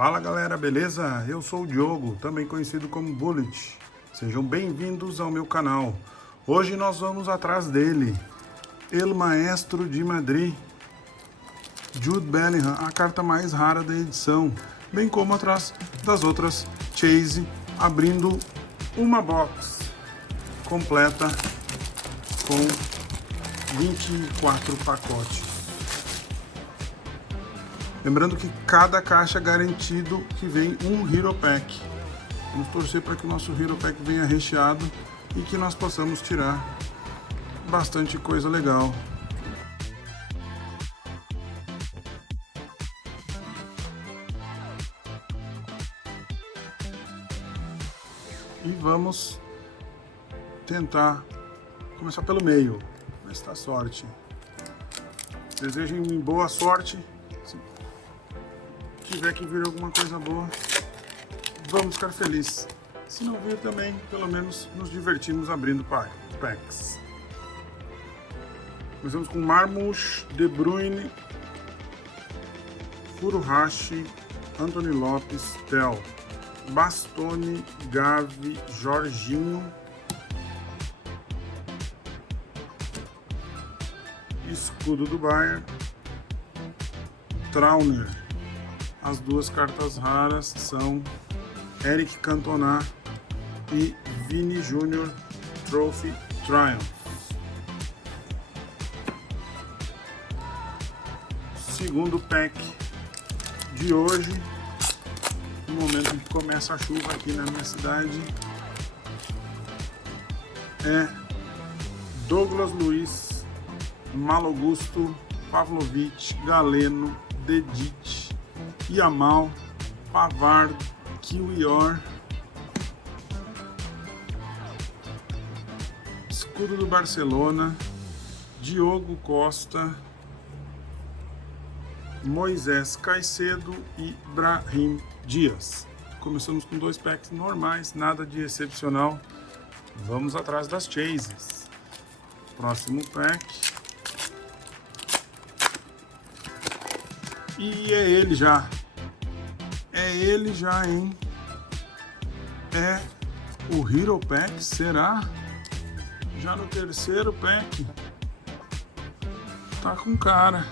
Fala galera, beleza? Eu sou o Diogo, também conhecido como Bullet. Sejam bem-vindos ao meu canal. Hoje nós vamos atrás dele, El Maestro de Madrid, Jude Bellingham, a carta mais rara da edição, bem como atrás das outras Chase, abrindo uma box completa com 24 pacotes. Lembrando que cada caixa é garantido que vem um Hero Pack. Vamos torcer para que o nosso Hero Pack venha recheado e que nós possamos tirar bastante coisa legal. E vamos tentar começar pelo meio. Ver se dá sorte. Desejem boa sorte. Se tiver que vir alguma coisa boa, vamos ficar felizes. Se não vir também, pelo menos nos divertimos abrindo packs. Começamos com Marmoush, De Bruyne, Furuhashi, Anthony Lopes, Tel, Bastoni, Gavi, Jorginho, escudo do Bayern, Trauner. As duas cartas raras são Eric Cantona e Vini Jr. Trophy Triumph. Segundo pack de hoje, no momento em que começa a chuva aqui na minha cidade, é Douglas Luiz, Malogusto, Pavlovic, Galeno, Dedit, Yamal, Pavard, Kiwior, escudo do Barcelona, Diogo Costa, Moisés Caicedo e Brahim Dias. Começamos com dois packs normais, nada de excepcional. Vamos atrás das chases. Próximo pack. E é ele já. É ele já, hein? É o Hero Pack, será? Já no terceiro pack. Tá com cara.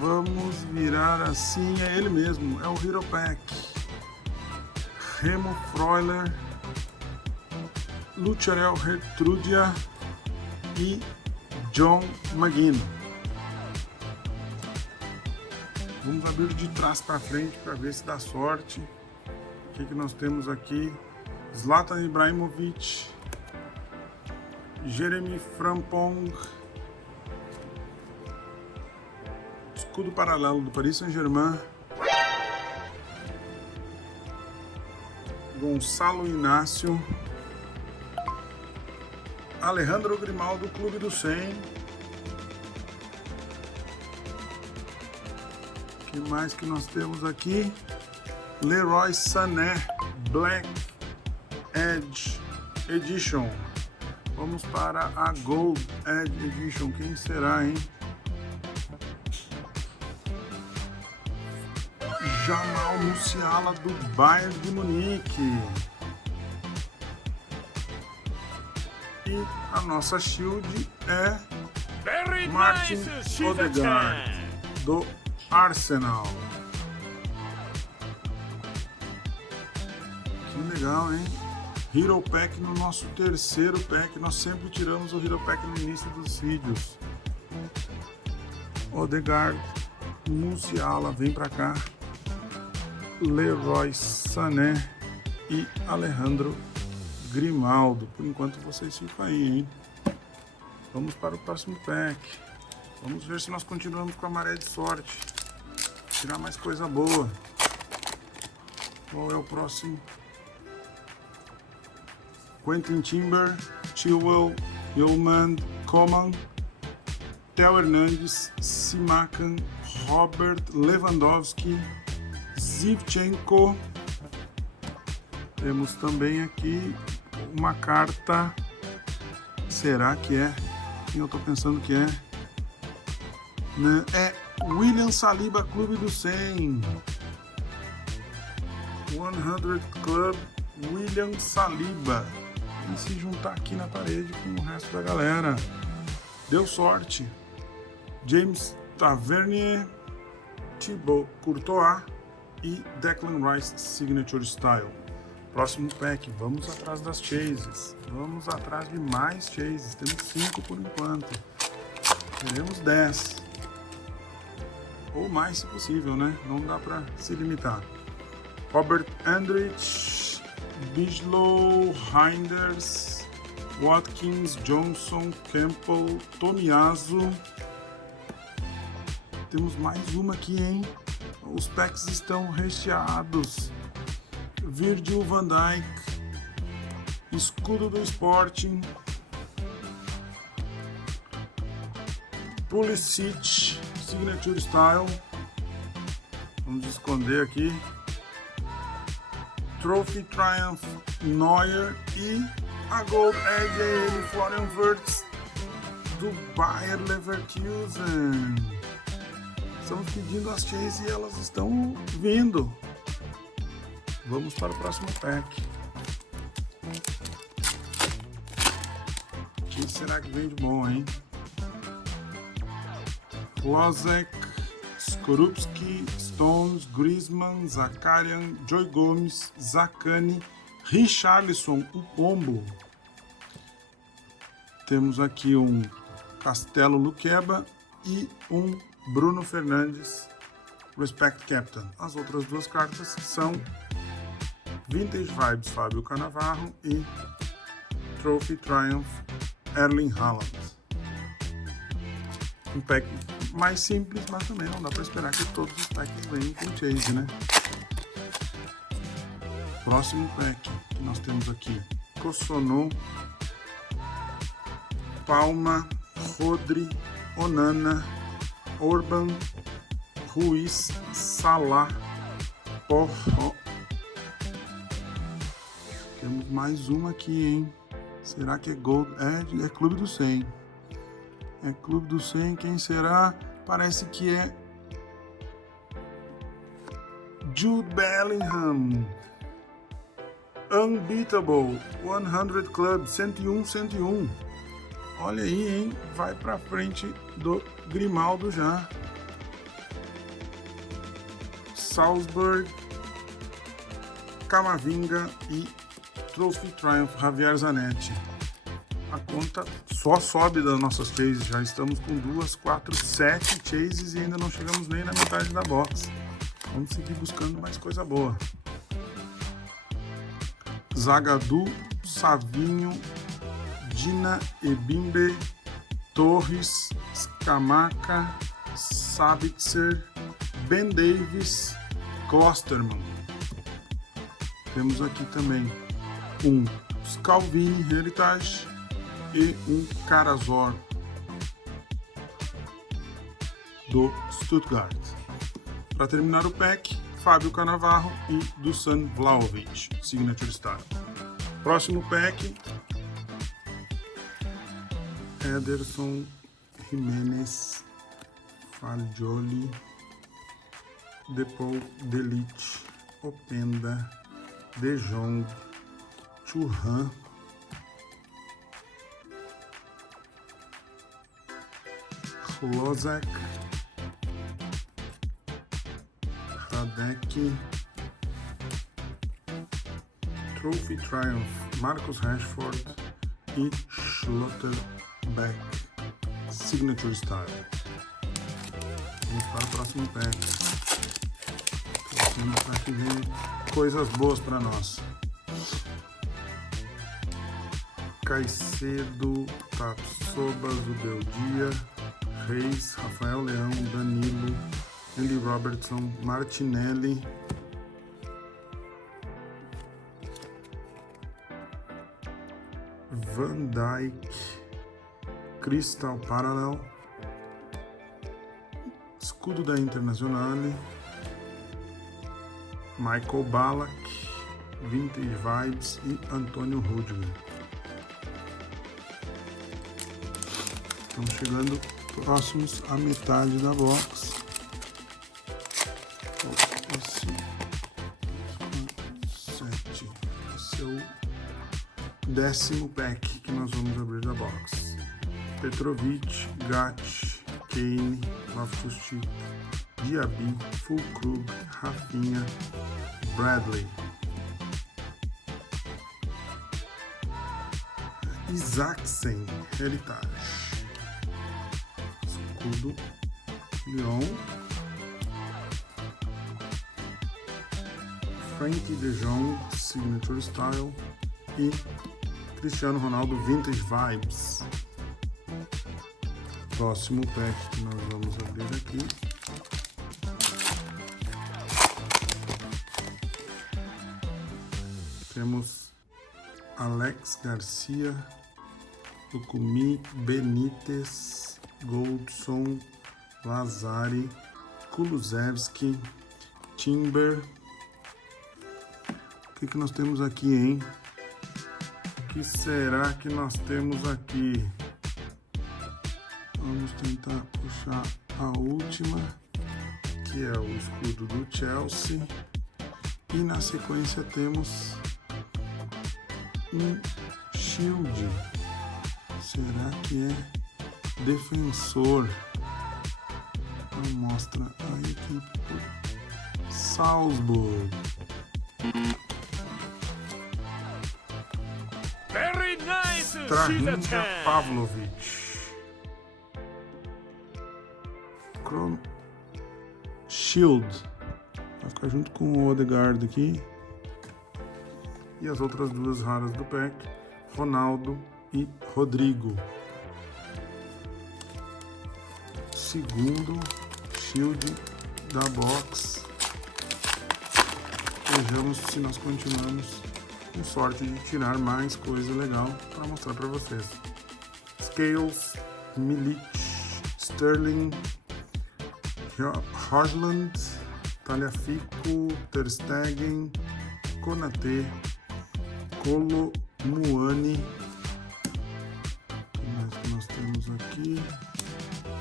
Vamos virar assim, é ele mesmo, é o Hero Pack. Remo Freuler, Lucharel Retrudia e John McGinn. Vamos abrir de trás para frente para ver se dá sorte. O que nós temos aqui? Zlatan Ibrahimovic, Jeremy Frimpong, escudo paralelo do Paris Saint-Germain, Gonçalo Inácio, Alejandro Grimaldo, Clube do 100. O que mais que nós temos aqui? Leroy Sané, Black Edge Edition. Vamos para a Gold Edge Edition. Quem será, hein? Jamal Musiala do Bayern de Munique. E a nossa shield é Martin Odegaard do Arsenal. Que legal, hein? Hero Pack no nosso terceiro pack. Nós sempre tiramos o Hero Pack no início dos vídeos. Odegaard, Musiala, vem pra cá. Leroy Sané e Alejandro Grimaldo. Por enquanto vocês ficam aí, hein? Vamos para o próximo pack. Vamos ver se nós continuamos com a maré de sorte. Tirar mais coisa boa. Qual é o próximo? Quentin Timber, Chilwell, Yeoman, Coman, Theo Hernandes, Simakan, Robert Lewandowski, Zivchenko. Temos também aqui uma carta. Será que é? Quem eu tô pensando que é? Né? É William Saliba, Clube do 100. 100 Club, William Saliba. E se juntar aqui na parede com o resto da galera. Deu sorte. James Tavernier, Thibaut Courtois e Declan Rice Signature Style. Próximo pack, vamos atrás das chases. Vamos atrás de mais chases. Temos 5 por enquanto. Teremos 10. Ou mais se possível, né? Não dá para se limitar. Robert Andrich, Bigelow, Reinders, Watkins, Johnson, Campbell, Tomiyasu. Temos mais uma aqui, hein? Os packs estão recheados. Virgil van Dijk, escudo do Sporting, Pulisic, Signature Style. Vamos esconder aqui. Trophy Triumph, Neuer e a Gold Edge Florian Wirtz do Bayer Leverkusen. Estamos pedindo as chases e elas estão vindo. Vamos para o próximo pack. O que será que vem de bom, hein? Klozek, Skorupski, Stones, Griezmann, Zakarian, Joy Gomes, Zakani, Richarlison, o Pombo. Temos aqui um Castelo Luqueba e um Bruno Fernandes, Respect Captain. As outras duas cartas são Vintage Vibes Fábio Cannavaro e Trophy Triumph Erling Haaland. Um pack mais simples, mas também não dá para esperar que todos os packs venham com chase, né? Próximo pack que nós temos aqui: Kosono, Palma, Rodri, Onana, Orban, Ruiz, Salah, Porro. Temos mais uma aqui, hein? Será que é Gold? É Clube do 100. É Clube do 100, quem será? Parece que é Jude Bellingham. Unbeatable, 100 Club, 101. Olha aí, hein? Vai pra frente do Grimaldo já. Salzburg, Camavinga e Trophy Triumph Javier Zanetti. A conta só sobe das nossas chases. Já estamos com 2, 4, 7 chases e ainda não chegamos nem na metade da box. Vamos seguir buscando mais coisa boa. Zagadou, Savinho, Dina Ebimbe, Torres, Scamacca, Sabitzer, Ben Davis, Klosterman. Temos aqui também um Scalvini Heritage e um Karazor do Stuttgart. Para terminar o pack, Fábio Cannavaro e Dusan Vlahovic, Signature Star. Próximo pack, Ederson, Jimenez, Fagioli, Depou, Delite, Openda, De Jong, Churran, Klozek, Radek, Trophy Triumph, Marcus Rashford e Schlotterbeck, Signature Style. Vamos para o próximo pack. Próximo pack vem coisas boas para nós. Caicedo, Tapsoba, Zubeldia, Reis, Rafael Leão, Danilo, Andy Robertson, Martinelli, Van Dijk, Crystal Parallel, escudo da Internazionale, Michael Ballack, Vintage Vibes e Antônio Rudiger. Estamos chegando próximos à metade da box. Esse 7. Esse é o 10º pack que nós vamos abrir da box. Petrovic, Gatti, Kane, Loftus-Cheek, Diaby, Füllkrug, Rafinha, Bradley. Isaacsen, Heritage. Escudo, Lyon. Frenkie de Jong, Signature Style. E Cristiano Ronaldo, Vintage Vibes. Próximo pack que nós vamos abrir aqui. Temos Alex Garcia, Lukumi, Benítez, Goldson, Lazari, Kulusevski, Timber. O que nós temos aqui, hein? O que será que nós temos aqui? Vamos tentar puxar a última, que é o escudo do Chelsea. E na sequência temos um Shield. Será que é defensor? Então mostra a equipe do Salzburg. Very nice. Strahinja Pavlovic. Shield. Vai ficar junto com o Odegaard aqui. E as outras duas raras do pack, Ronaldo e Rodrigo. Segundo Shield da box. Vejamos se nós continuamos com sorte de tirar mais coisa legal para mostrar para vocês. Scales, Milic, Sterling, Hojlund, Tagliafico, Ter Stegen, Konaté, Kolo Muani. O que mais que nós temos aqui?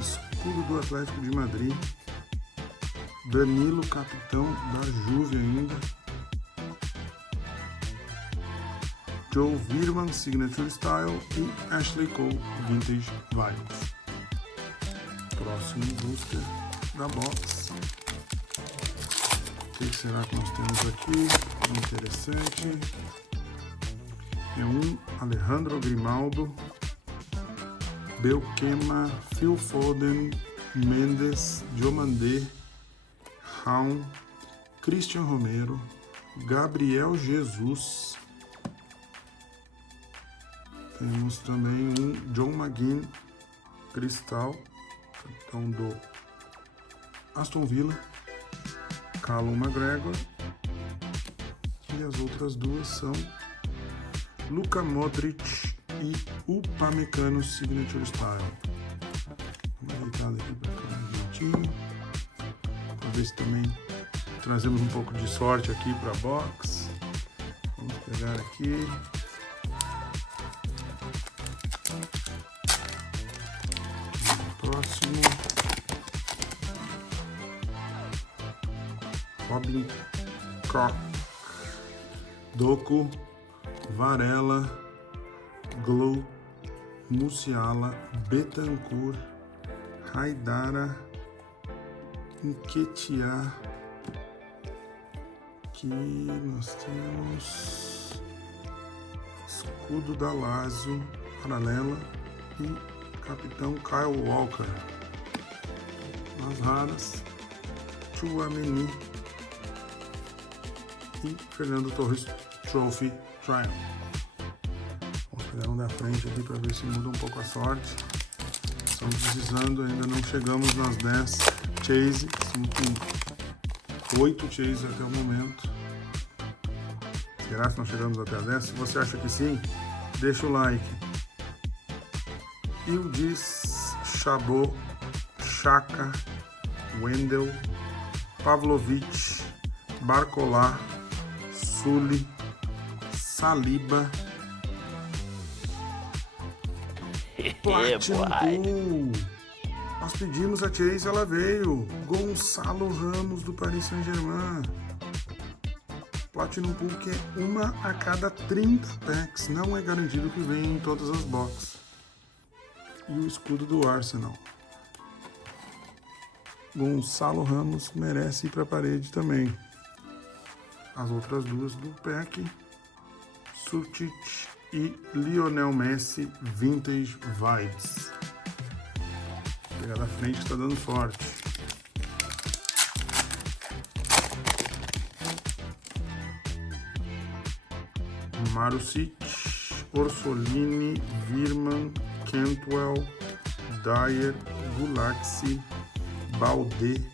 Escudo do Atlético de Madrid. Danilo, capitão da Juve ainda. Joe Virman, Signature Style. E Ashley Cole, Vintage Vibes. Próximo booster da box. O que será que nós temos aqui? Interessante. É um Alejandro Grimaldo, Belkema, Phil Foden, Mendes, Diomandé, Raul, Christian Romero, Gabriel Jesus. Temos também um John McGinn, Cristal, capitão do Aston Villa, Callum McGregor. E as outras duas são Luka Modric e Upamecano Signature Style. Vamos deitar aqui para ficar direitinho. Para ver se também trazemos um pouco de sorte aqui para a box. Vamos pegar aqui. Próximo. Robin Koch, Doku, Varela, Glow, Musiala, Betancourt, Haidara, Nketiah. Aqui nós temos escudo da Lazio, paralela, e capitão Kyle Walker. Nas raras, Tchouaméni e Fernando Torres Trophy Triumph. Vamos pegar um da frente aqui para ver se muda um pouco a sorte. Estamos deslizando, ainda não chegamos nas 10 chase. Estamos com 8 chase até o momento. Será que nós chegamos até a 10? Se você acha que sim, deixa o like. Ildis, Chabot, Xhaka, Wendel, Pavlovic, Barcola, Sully, Saliba, Platinum Pool, Nós pedimos a Chase, ela veio. Gonçalo Ramos do Paris Saint-Germain. Platinum Pool, que é uma a cada 30 packs. Não é garantido que venha em todas as boxes. E o escudo do Arsenal. Gonçalo Ramos merece ir para a parede também. As outras duas do pack, Sutic e Lionel Messi Vintage Vibes. Pegar da frente que está dando forte. Marusic, Orsolini, Virman, Cantwell, Dyer, Gulaxi, Balde,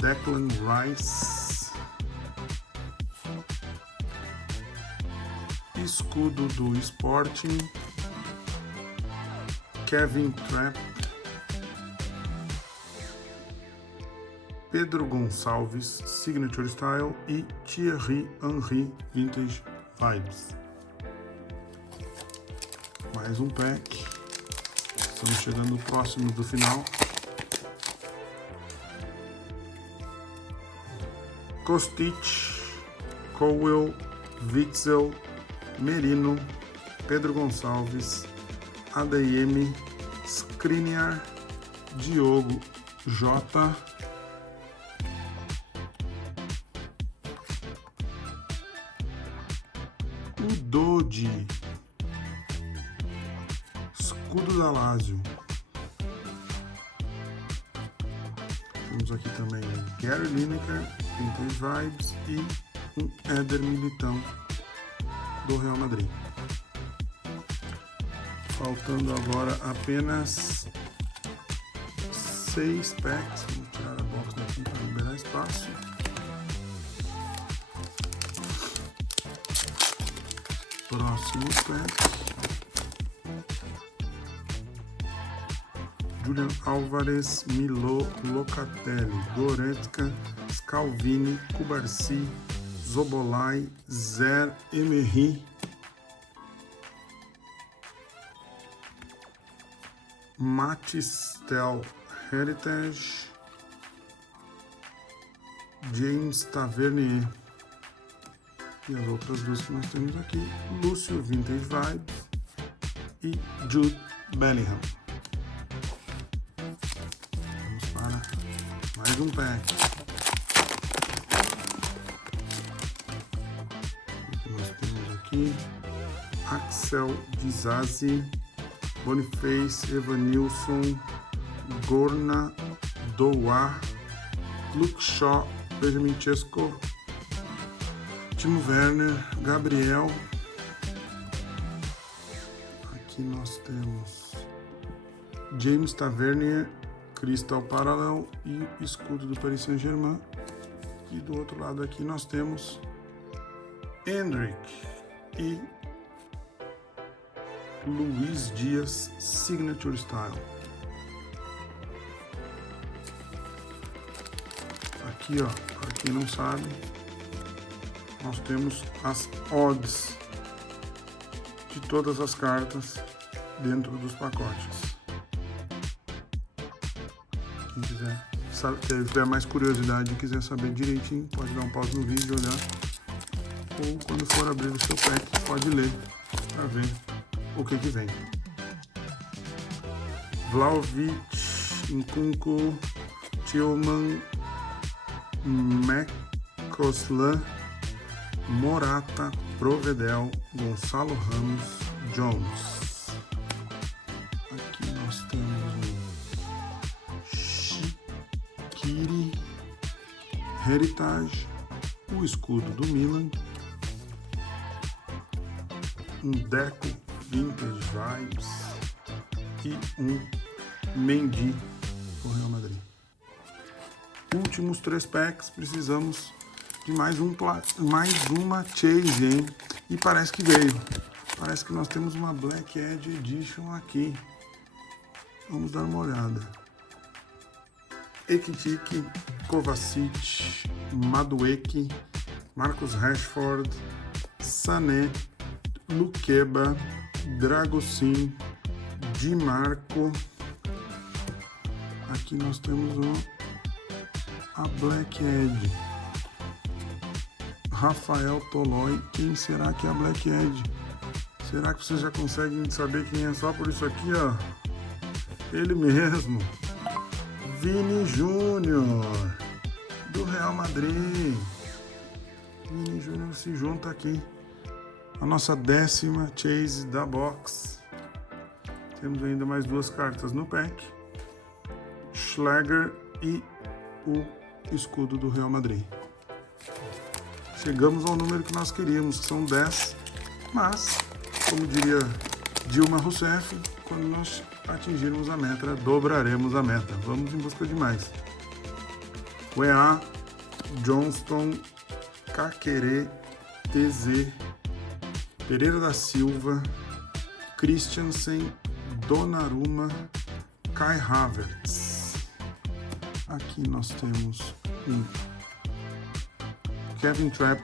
Declan Rice, escudo do Sporting, Kevin Trapp, Pedro Gonçalves, Signature Style e Thierry Henry, Vintage Vibes. Mais um pack. Estamos chegando próximo do final. Kostic, Cowell, Witzel, Merino, Pedro Gonçalves, ADM, Skriniar, Diogo J, Udodi, escudo da Lazio. Temos aqui também Gary Lineker, Vintage Vibes e um Éder Militão do Real Madrid. Faltando agora apenas 6 packs. Vamos tirar a box daqui para liberar espaço. Próximo pack. Julian Álvares, Milo, Locatelli, Goretzka, Scalvini, Kubarsi, Zobolai, Zer Emery, Matistel Heritage, James Tavernier. E as outras duas que nós temos aqui, Lúcio Vintage Vibes e Jude Bellingham. Vamos para mais um pack. O que nós temos aqui? Axel Disasi, Boniface, Evanilson, Gorna, Doa, Luke Shaw, Benjamin Chesco, Timo Werner, Gabriel. Aqui nós temos James Tavernier, Crystal Parallel e escudo do Paris Saint-Germain. E do outro lado aqui nós temos Hendrick e Luiz Dias, Signature Style. Aqui, ó, para quem não sabe, nós temos as odds de todas as cartas dentro dos pacotes. Quem quiser, sabe, tiver mais curiosidade e quiser saber direitinho, pode dar um pause no vídeo, olhar. Ou quando for abrir o seu pack, pode ler para ver o que vem. Vlahovic, Nkunku, Tillman, Mekoslan, Morata, Provedel, Gonçalo Ramos, Jones. Aqui nós temos um Shaqiri, Heritage, o escudo do Milan, um Deco Vintage Vibes e um Mendy do Real Madrid. Últimos 3 packs, precisamos de mais uma Chase, hein? E parece que veio. Parece que nós temos uma Black Edge Edition aqui. Vamos dar uma olhada. Ekitike, Kovacic, Madueke, Marcus Rashford, Sané, Lukeba, Dragocin, Di Marco, Aqui nós temos a Black Edge. Rafael Tolói. Quem será que é a Black Edge? Será que vocês já conseguem saber quem é só por isso aqui, ó? Ele mesmo. Vini Júnior, do Real Madrid. Vini Júnior se junta aqui. A nossa 10ª chase da box. Temos ainda mais 2 cartas no pack. Schlager e o escudo do Real Madrid. Chegamos ao número que nós queríamos, que são 10, mas, como diria Dilma Rousseff, quando nós atingirmos a meta, dobraremos a meta. Vamos em busca de mais. UEA, Johnston, Caquerê, TZ, Pereira da Silva, Christensen, Donnarumma, Kai Havertz. Aqui nós temos um Kevin Trapp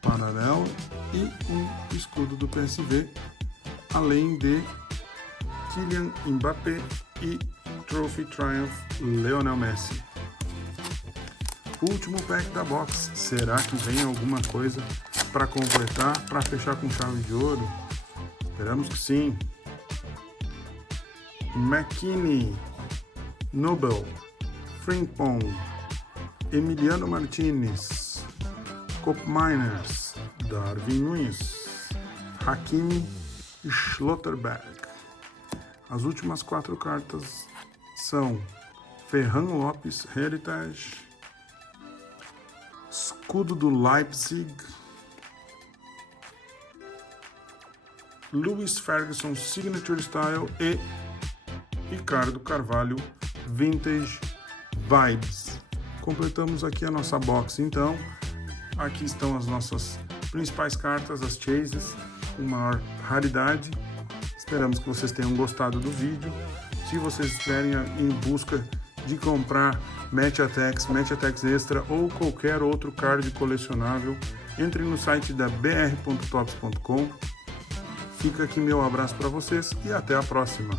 paralelo e um escudo do PSV, além de Kylian Mbappé e Trophy Triumph Lionel Messi. Último pack da box. Será que vem alguma coisa para completar, para fechar com chave de ouro? Esperamos que sim. McKinney, Nobel, Frimpong, Emiliano Martinez, Kopminers, Darwin Nunes, Hakimi e Schlotterbeck. As últimas 4 cartas são Ferran Lopes, Heritage, escudo do Leipzig, Lewis Ferguson Signature Style e Ricardo Carvalho Vintage Vibes. Completamos aqui a nossa box, então. Aqui estão as nossas principais cartas, as chases, com maior raridade. Esperamos que vocês tenham gostado do vídeo. Se vocês estiverem em busca de comprar Match Attacks Extra ou qualquer outro card colecionável, entre no site da br.tops.com. Fica aqui meu abraço para vocês e até a próxima.